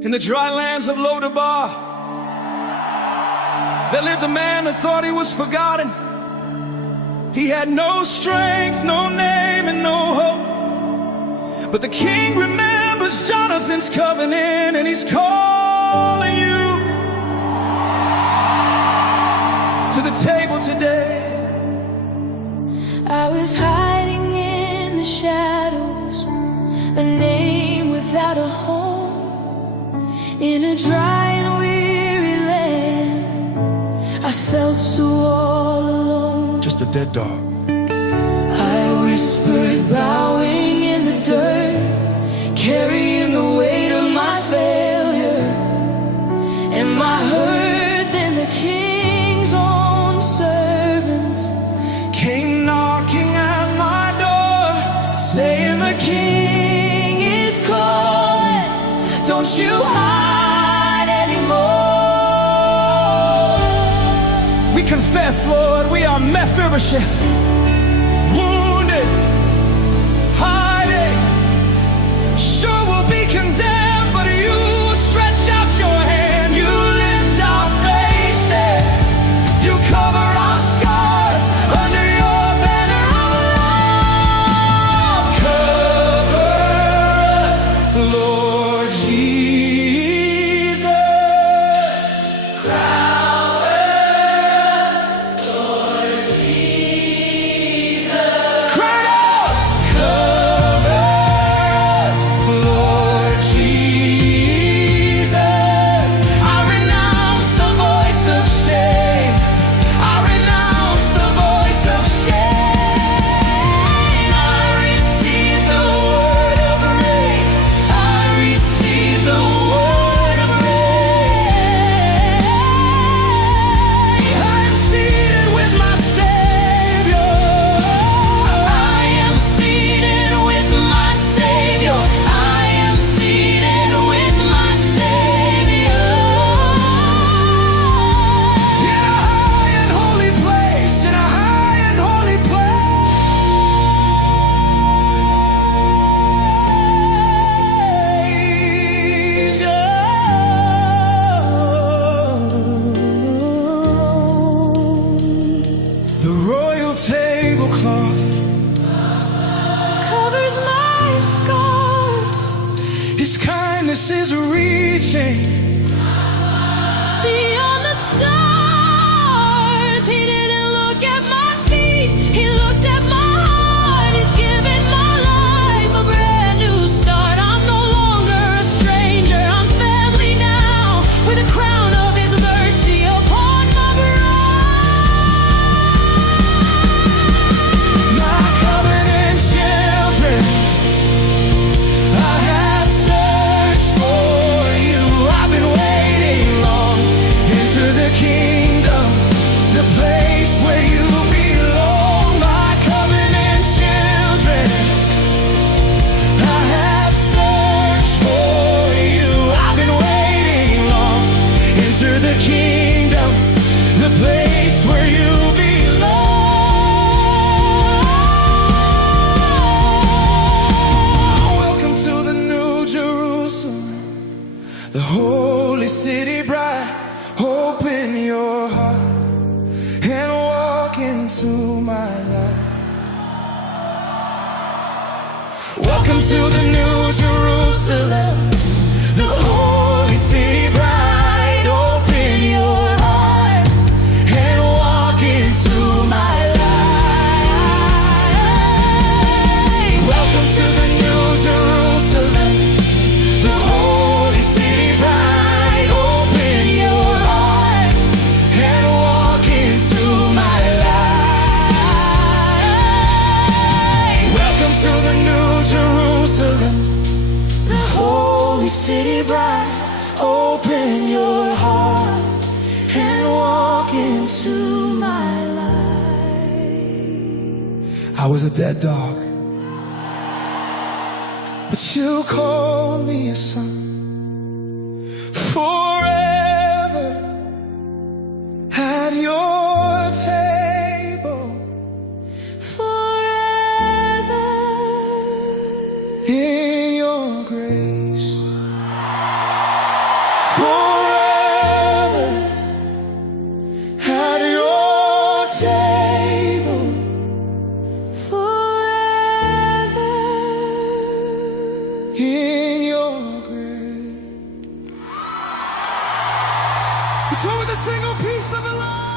In the dry lands of Lodebar, there lived a man that thought he was forgotten. He had no strength, no name, and no hope. But the king remembers Jonathan's covenant, and he's calling you to the table today. I was hiding in the shadows, a name without a home, in a dry and weary land. I felt so all alone. Just a dead dog. I whispered, bowing in the dirt, carrying the weight of my failure. Am I heard? Then the king's own servants came knocking at my door, saying the king is calling. Don't you hide anymore. We confess, Lord, we are Mephibosheth, wounded, hiding. Sure, we'll be condemned, but you stretch out your hand. You lift our faces, you cover our scars under your banner of love. Cover us, Lord Jesus. Crown us, Lord Jesus. Cry out. Cover us, Lord Jesus. I renounce the voice of shame. I renounce the voice of shame. I receive the word of grace. I receive the word of grace. I am seated with my Savior. I am seated with my Savior. I am seated with my Savior. In a high and holy place, in a high and holy place. The royal tablecloth Covers my scars. His kindness is reaching. Beyond the stars, he didn't look at my feet, he looked at my heart. He's given my life a brand new start. I'm no longer a stranger, I'm family now, with a crown of his mercy upon my brow. My covenant children, I have searched for you. I've been waiting long. Enter the kingdom, the place where you belong. My covenant children, I have searched for you. I've been waiting long. Enter the kingdom, the place where you belong. Welcome to the New Jerusalem, the holy city bride. Open your heart and walk into my life. Welcome to the New Jerusalem, the holy city bride. Open your heart and walk into my life. Welcome to the New Jerusalem, the holy city bride. Open your heart and walk into my life. Welcome to the New Jerusalem, the holy city bride. Open your heart and walk into my life. I was a dead dog, but you called me a son. Forever at your table, Forever in your grace. stable forever. in your grave. It's over the single piece of the Lord.